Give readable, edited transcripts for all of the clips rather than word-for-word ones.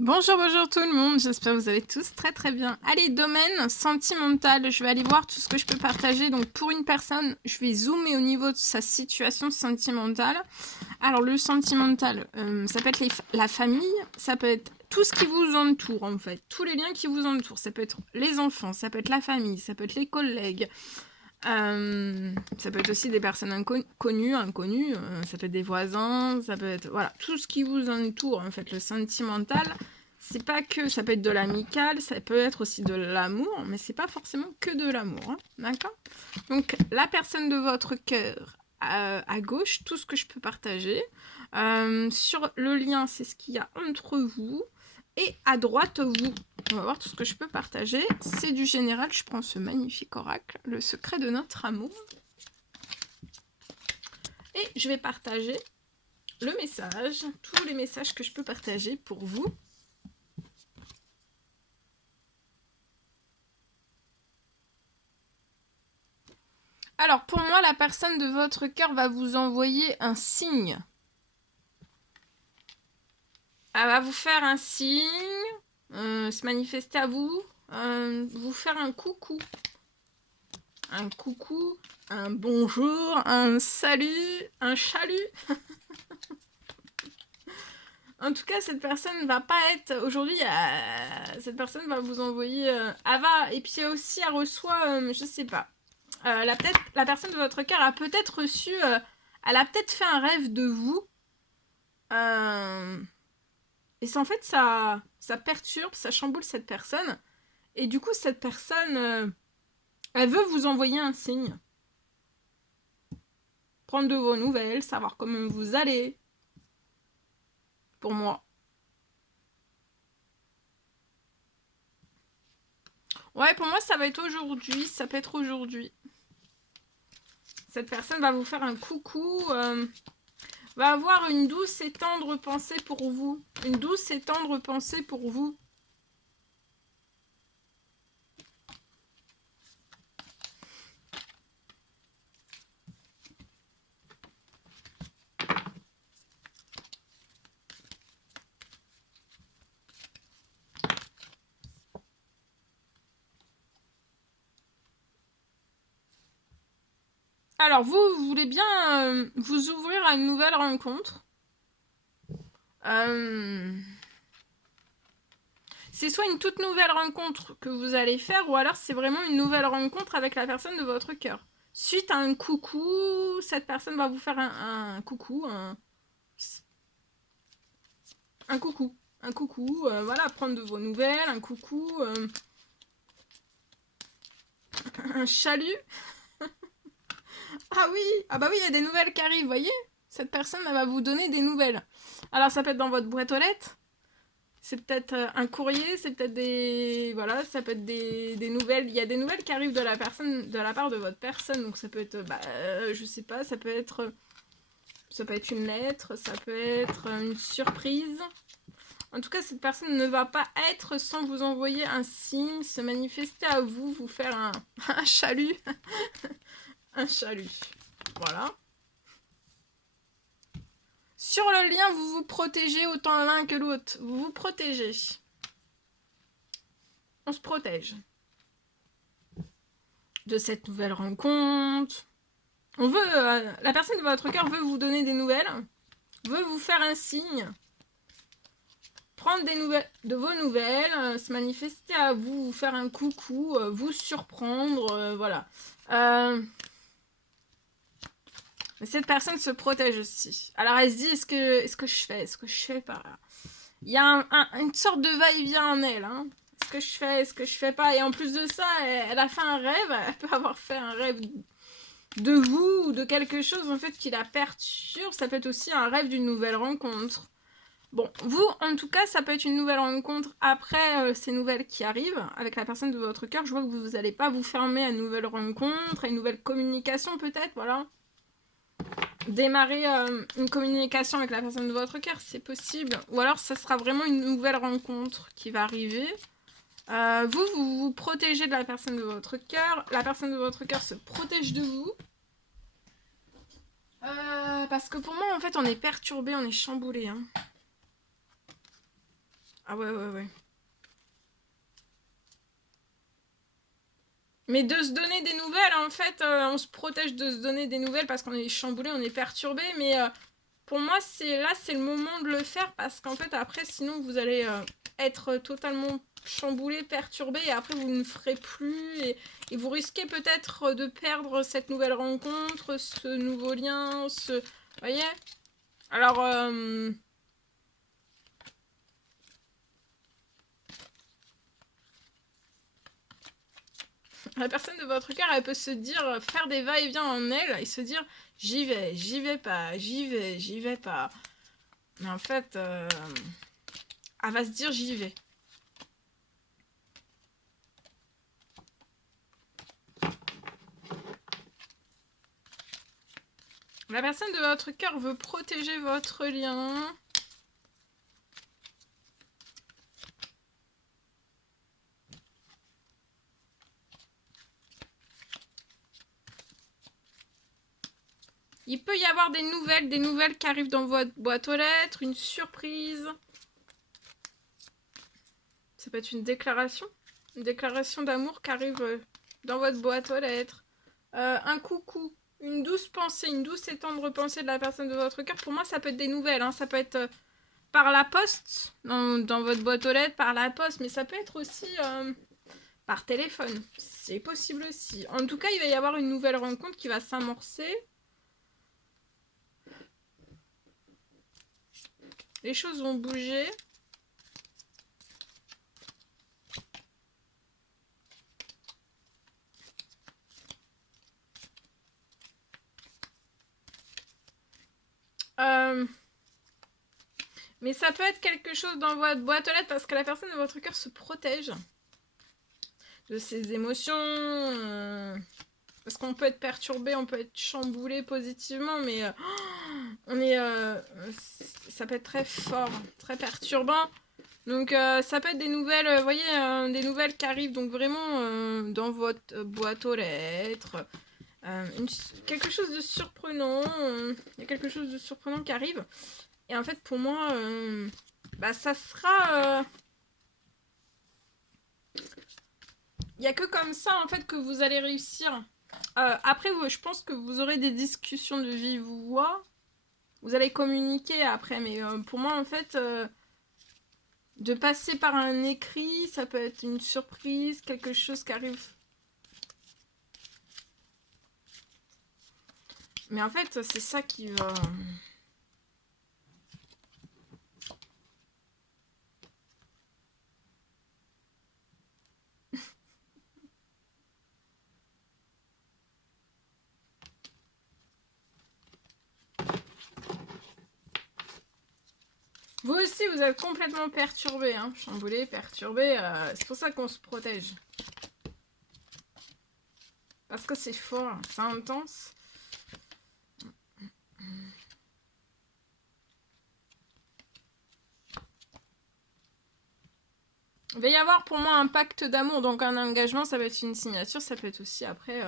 Bonjour, bonjour tout le monde, j'espère que vous allez tous très très bien. Allez, domaine sentimental, je vais aller voir tout ce que je peux partager. Donc pour une personne, je vais zoomer au niveau de sa situation sentimentale. Alors le sentimental, ça peut être la famille, ça peut être tout ce qui vous entoure en fait, tous les liens qui vous entourent. Ça peut être les enfants, ça peut être la famille, ça peut être les collègues. Ça peut être aussi des personnes connues, inconnues, ça peut être des voisins, ça peut être voilà, tout ce qui vous entoure en fait, le sentimental. C'est pas que ça peut être de l'amical, ça peut être aussi de l'amour, mais c'est pas forcément que de l'amour, hein, d'accord? Donc la personne de votre cœur à gauche, tout ce que je peux partager. Sur le lien, c'est ce qu'il y a entre vous. Et à droite, vous. On va voir tout ce que je peux partager. C'est du général, je prends ce magnifique oracle, le secret de notre amour. Et je vais partager le message, tous les messages que je peux partager pour vous. Alors pour moi, la personne de votre cœur va vous envoyer un signe. Elle va vous faire un signe, se manifester à vous, vous faire un coucou. Un coucou, un bonjour, un salut, un chalut. En tout cas, cette personne va pas être... Aujourd'hui, cette personne va vous envoyer... elle va... Et puis aussi, elle reçoit... je sais pas. La personne de votre cœur a peut-être reçu... elle a peut-être fait un rêve de vous. Et ça, en fait, ça perturbe, ça chamboule cette personne. Et du coup, cette personne... elle veut vous envoyer un signe. Prendre de vos nouvelles, savoir comment vous allez. Pour moi. Ouais, pour moi, ça va être aujourd'hui. Ça peut être aujourd'hui. Cette personne va vous faire un coucou. Va avoir une douce et tendre pensée pour vous. Une douce et tendre pensée pour vous. Alors, vous voulez bien vous ouvrir à une nouvelle rencontre. C'est soit une toute nouvelle rencontre que vous allez faire, ou alors c'est vraiment une nouvelle rencontre avec la personne de votre cœur. Suite à un coucou, cette personne va vous faire un coucou, un coucou. Un coucou, voilà, prendre de vos nouvelles, un coucou, un chalut. Ah oui, ah bah oui, il y a des nouvelles qui arrivent, vous voyez. Cette personne, elle va vous donner des nouvelles. Alors ça peut être dans votre boîte aux lettres, c'est peut-être un courrier, c'est peut-être des... Voilà, ça peut être des nouvelles. Il y a des nouvelles qui arrivent de la personne, de la part de votre personne, donc ça peut être, je sais pas, ça peut être une lettre, ça peut être une surprise. En tout cas, cette personne ne va pas être sans vous envoyer un signe, se manifester à vous, vous faire un chalut. Un chalut. Voilà. Sur le lien, vous vous protégez autant l'un que l'autre. Vous vous protégez. On se protège de cette nouvelle rencontre. On veut, la personne de votre cœur veut vous donner des nouvelles, veut vous faire un signe, prendre des nouvelles, de vos nouvelles, se manifester à vous, vous faire un coucou, vous surprendre, voilà. Cette personne se protège aussi. Alors elle se dit, est-ce que je fais pas? Il y a une sorte de va-et-vient en elle, hein. Est-ce que je fais pas? Et en plus de ça, elle a fait un rêve, elle peut avoir fait un rêve de vous ou de quelque chose en fait qui la perturbe. Ça peut être aussi un rêve d'une nouvelle rencontre. Bon, vous, en tout cas, ça peut être une nouvelle rencontre après ces nouvelles qui arrivent avec la personne de votre cœur. Je vois que vous n'allez pas vous fermer à une nouvelle rencontre, à une nouvelle communication peut-être, voilà. Démarrer une communication avec la personne de votre cœur, c'est possible. Ou alors, ça sera vraiment une nouvelle rencontre qui va arriver. Vous vous protégez de la personne de votre cœur. La personne de votre cœur se protège de vous. Parce que pour moi, en fait, on est perturbé, on est chamboulé. Hein. Ah ouais, ouais, ouais. Mais de se donner des nouvelles, en fait, on se protège de se donner des nouvelles parce qu'on est chamboulé, on est perturbé. Mais pour moi, c'est le moment de le faire parce qu'en fait, après, sinon, vous allez être totalement chamboulé, perturbé et après, vous ne ferez plus. Et vous risquez peut-être de perdre cette nouvelle rencontre, ce nouveau lien, ce... Vous voyez? Alors, la personne de votre cœur, elle peut se dire, faire des va-et-vient en elle et se dire, j'y vais pas, j'y vais pas. Mais en fait, elle va se dire, j'y vais. La personne de votre cœur veut protéger votre lien. Il peut y avoir des nouvelles qui arrivent dans votre boîte aux lettres, une surprise. Ça peut être une déclaration d'amour qui arrive dans votre boîte aux lettres. Un coucou, une douce pensée, une douce et tendre pensée de la personne de votre cœur. Pour moi, ça peut être des nouvelles, hein. Ça peut être par la poste, dans votre boîte aux lettres, par la poste, mais ça peut être aussi par téléphone. C'est possible aussi. En tout cas, il va y avoir une nouvelle rencontre qui va s'amorcer. Les choses vont bouger. Mais ça peut être quelque chose dans votre boîte aux lettres parce que la personne de votre cœur se protège de ses émotions. Parce qu'on peut être perturbé, on peut être chamboulé positivement, mais on est, ça peut être très fort, très perturbant. Donc ça peut être des nouvelles, vous voyez, des nouvelles qui arrivent donc vraiment dans votre boîte aux lettres. Quelque chose de surprenant. Il y a quelque chose de surprenant qui arrive. Et en fait, pour moi, ça sera... Il n'y a que comme ça, en fait, que vous allez réussir. Après, je pense que vous aurez des discussions de vive voix. Vous allez communiquer après. Mais pour moi, en fait, de passer par un écrit, ça peut être une surprise, quelque chose qui arrive. Mais en fait, c'est ça qui va... Vous aussi, vous êtes complètement perturbé, hein, chamboulé, perturbé. C'est pour ça qu'on se protège. Parce que c'est fort, c'est intense. Il va y avoir pour moi un pacte d'amour, donc un engagement, ça peut être une signature, ça peut être aussi après...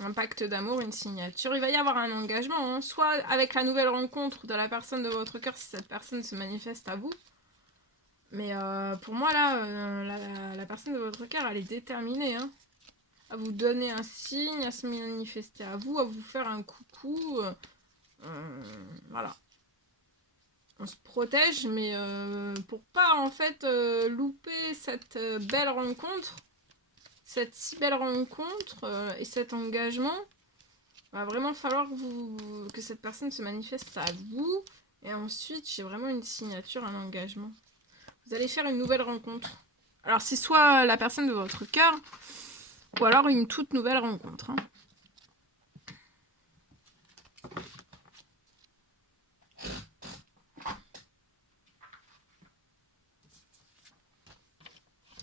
un pacte d'amour, une signature. Il va y avoir un engagement, hein, soit avec la nouvelle rencontre de la personne de votre cœur, si cette personne se manifeste à vous. Mais pour moi, là, la personne de votre cœur, elle est déterminée, hein, à vous donner un signe, à se manifester à vous faire un coucou. Voilà. On se protège, mais pour pas, en fait, louper cette belle rencontre, cette si belle rencontre et cet engagement, va vraiment falloir que cette personne se manifeste à vous. Et ensuite, j'ai vraiment une signature, un engagement. Vous allez faire une nouvelle rencontre. Alors, c'est soit la personne de votre cœur, ou alors une toute nouvelle rencontre. Hein.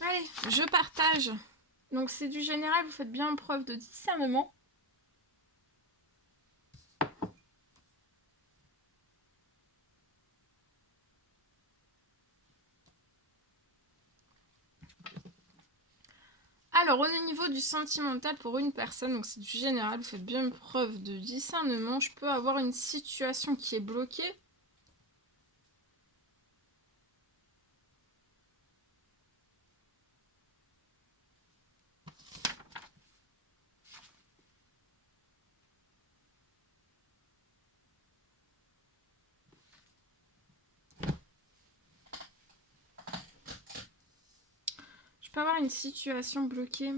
Allez, je partage. Donc, c'est du général, vous faites bien preuve de discernement. Alors, au niveau du sentimental pour une personne, donc c'est du général, vous faites bien preuve de discernement. Je peux avoir une situation qui est bloquée. Je peux avoir une situation bloquée.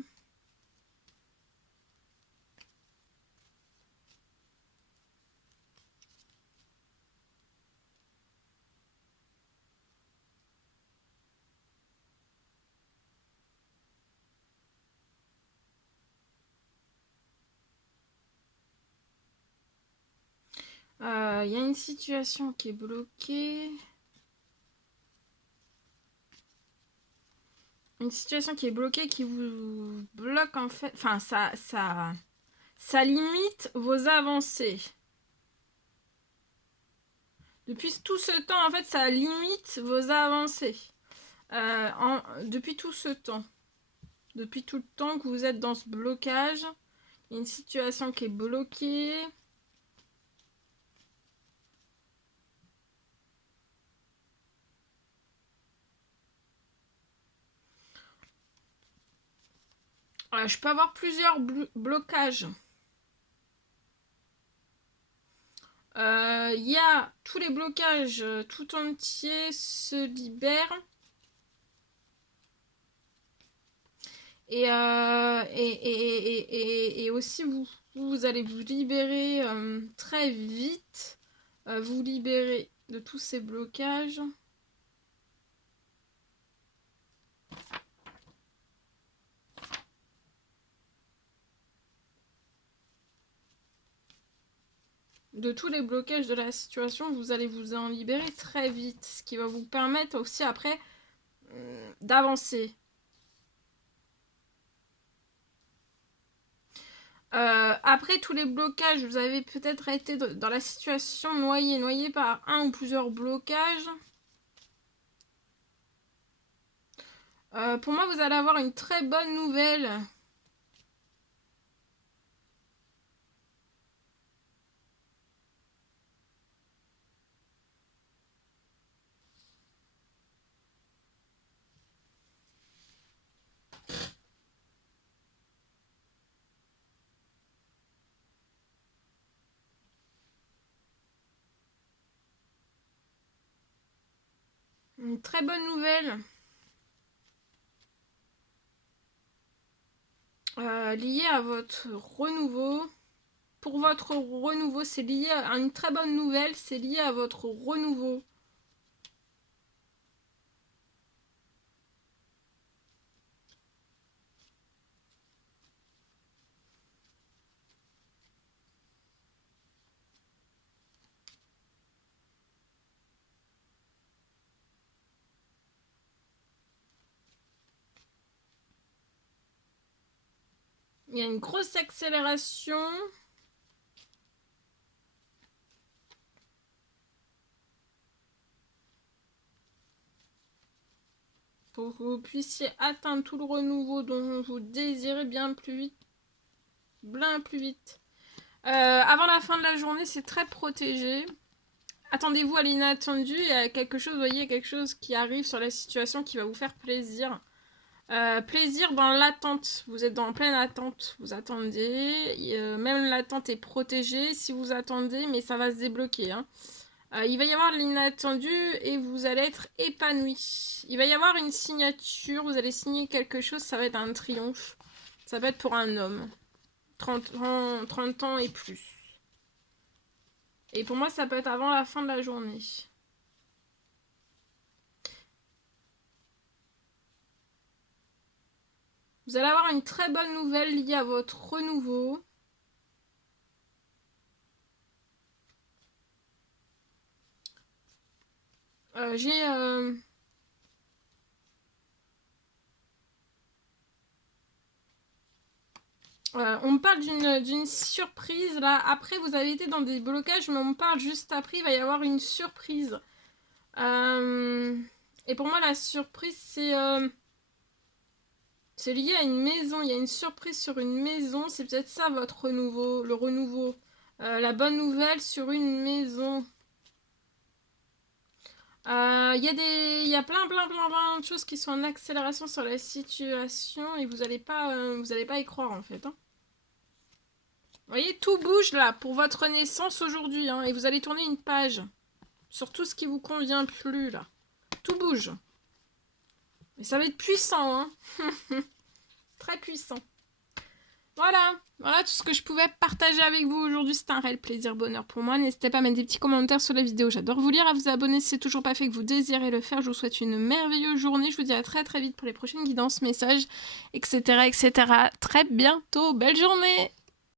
Il y a une situation qui est bloquée. Une situation qui est bloquée, qui vous bloque en fait. Enfin, ça limite vos avancées. Depuis tout ce temps, en fait, ça limite vos avancées. Depuis tout ce temps. Depuis tout le temps que vous êtes dans ce blocage. Il y a une situation qui est bloquée. Je peux avoir plusieurs blocages. Il y a tous les blocages tout entiers se libèrent. Et aussi, vous allez vous libérer très vite. Vous libérer de tous ces blocages. De tous les blocages de la situation, vous allez vous en libérer très vite. Ce qui va vous permettre aussi après d'avancer. Après tous les blocages, vous avez peut-être été dans la situation noyé par un ou plusieurs blocages. Pour moi, vous allez avoir une très bonne nouvelle. Une très bonne nouvelle. Liée à votre renouveau. Pour votre renouveau, c'est lié à une très bonne nouvelle, c'est lié à votre renouveau. Il y a une grosse accélération. Pour que vous puissiez atteindre tout le renouveau dont vous désirez bien plus vite. Bien plus vite. Avant la fin de la journée, c'est très protégé. Attendez-vous à l'inattendu et à quelque chose, vous voyez, quelque chose qui arrive sur la situation qui va vous faire plaisir. Plaisir dans l'attente. Vous êtes en pleine attente. Vous attendez. Même l'attente est protégée si vous attendez, mais ça va se débloquer. Hein. Il va y avoir de l'inattendu et vous allez être épanoui. Il va y avoir une signature. Vous allez signer quelque chose. Ça va être un triomphe. Ça va être pour un homme. 30 ans et plus. Et pour moi, ça peut être avant la fin de la journée. Vous allez avoir une très bonne nouvelle liée à votre renouveau. On me parle d'une surprise là. Après, vous avez été dans des blocages, mais on me parle juste après. Il va y avoir une surprise. Et pour moi, la surprise, c'est C'est lié à une maison. Il y a une surprise sur une maison. C'est peut-être ça votre renouveau. Le renouveau. La bonne nouvelle sur une maison. Il y a plein de choses qui sont en accélération sur la situation et vous allez pas y croire en fait. Hein. Vous voyez, tout bouge là pour votre naissance aujourd'hui hein, et vous allez tourner une page sur tout ce qui vous convient plus là. Tout bouge. Et ça va être puissant, hein. Très puissant. Voilà tout ce que je pouvais partager avec vous aujourd'hui. C'était un réel plaisir, bonheur pour moi. N'hésitez pas à mettre des petits commentaires sur la vidéo. J'adore vous lire, à vous abonner si c'est toujours pas fait que vous désirez le faire. Je vous souhaite une merveilleuse journée. Je vous dis à très très vite pour les prochaines guidances, messages, etc. Très bientôt. Belle journée!